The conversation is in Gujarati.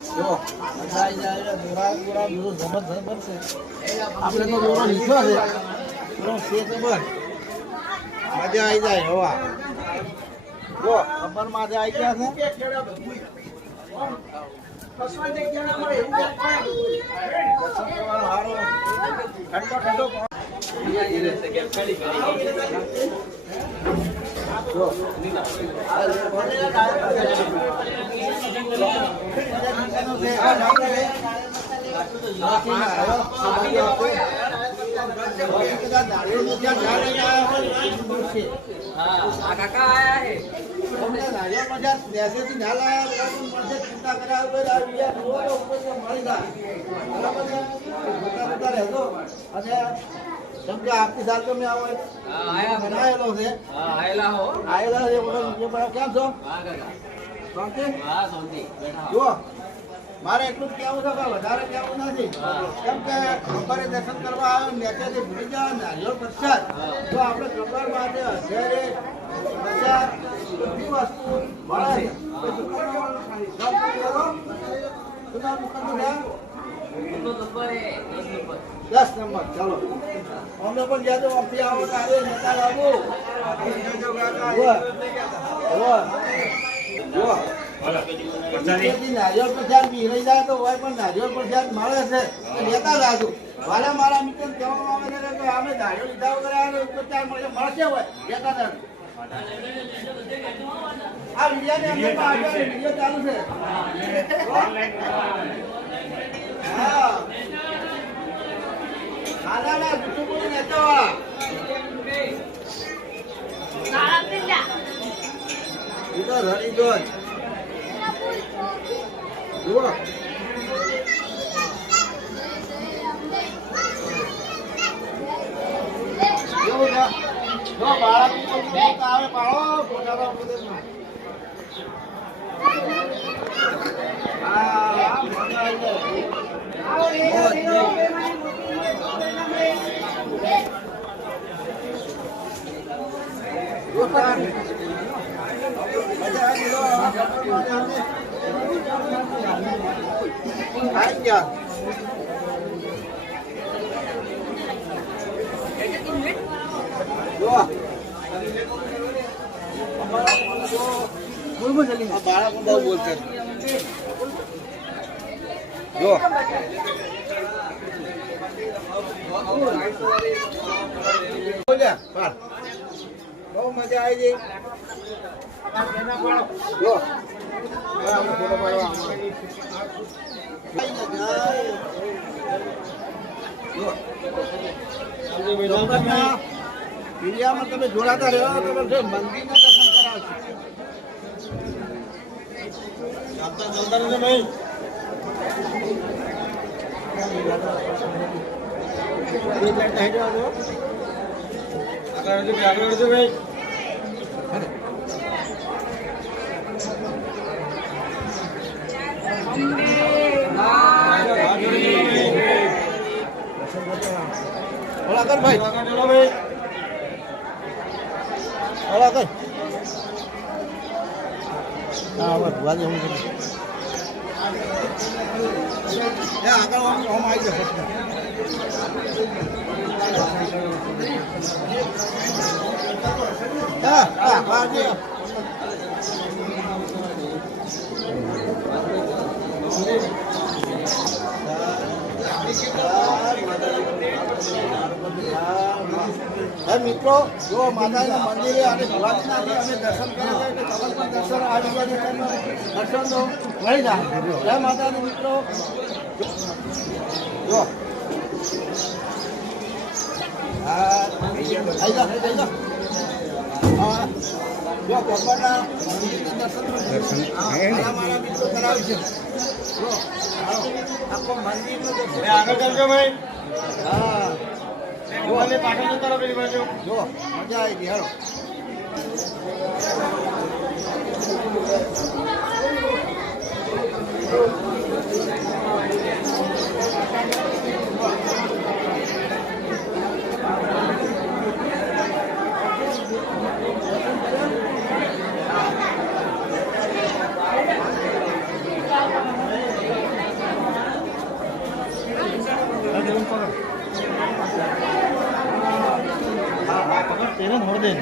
જો જાય દોરા જબરજસ્ત બનશે. આપણે તો દોરો લીધો છે, દોરો છે ખબર મજા આવી જાય. હવા જો ખબર મજા આવી ગયા છે. आपकी साल तो मैं आएलो છે કેમ છો? જો મારે એટલું જ કહેવું છે કે વધારે કહેવું નથી. કેમ કે ખબર દર્શન કરવા આવે નેચેથી ભૂલી જાય નારિયેળ પ્રસાદ. જો આપણે ખબર માટે અત્યારે પ્રસાદ બધી વસ્તુ મળે. 10 નંબર ચાલો અમે પણ જ્યાં તો ઓફી આવો તારે નેતા લાવો. નારિયેળ પ્રસાદ પીરાઈ જાય તો હોય પણ નારિયેળ પ્રસાદ મળે છે લેતા જાજો. મારા મારા મિત્ર કહેવામાં આવે છે કે અમે નારિયેળ લીધા વગર પ્રસાદ મળશે હોય લેતા જાજો. આ વિડીયોની અંદર વિડીયો ચાલુ છે. હા ના જૂઠું બોલી નેતા રડી દો જુઓ બાળક આવે પાડો પોતાના પ્રદેશમાં. હા મજા આવી જાય. બાળકો બહુ બોલશે. જો બહુ મજા આવી ગઈ. જો ઇન્ડિયામાં તમે જોડાતા રહ્યો તો મંદિરના દર્શન કરાવશો. ભાઈ આગળ આવી જશે. મિત્રો જો માતાજીના મંદિરે અને ભગવાનના અમે દર્શન કર્યા છે કે તમે પણ દર્શન આ દર્શન તો મળી જાય. જય માતાજી મિત્રો. જો જો ભગવાનના મંદિરના દર્શન મારા મિત્રો કરાવી છે. જો આખો મંદિરનો દર્શન આગળ કરજો ભાઈ. હા પાટણ જતા રહો પેલી બાજુ. જો મજા આવી ગઈ. હાલો પકડ તેને થોડ દે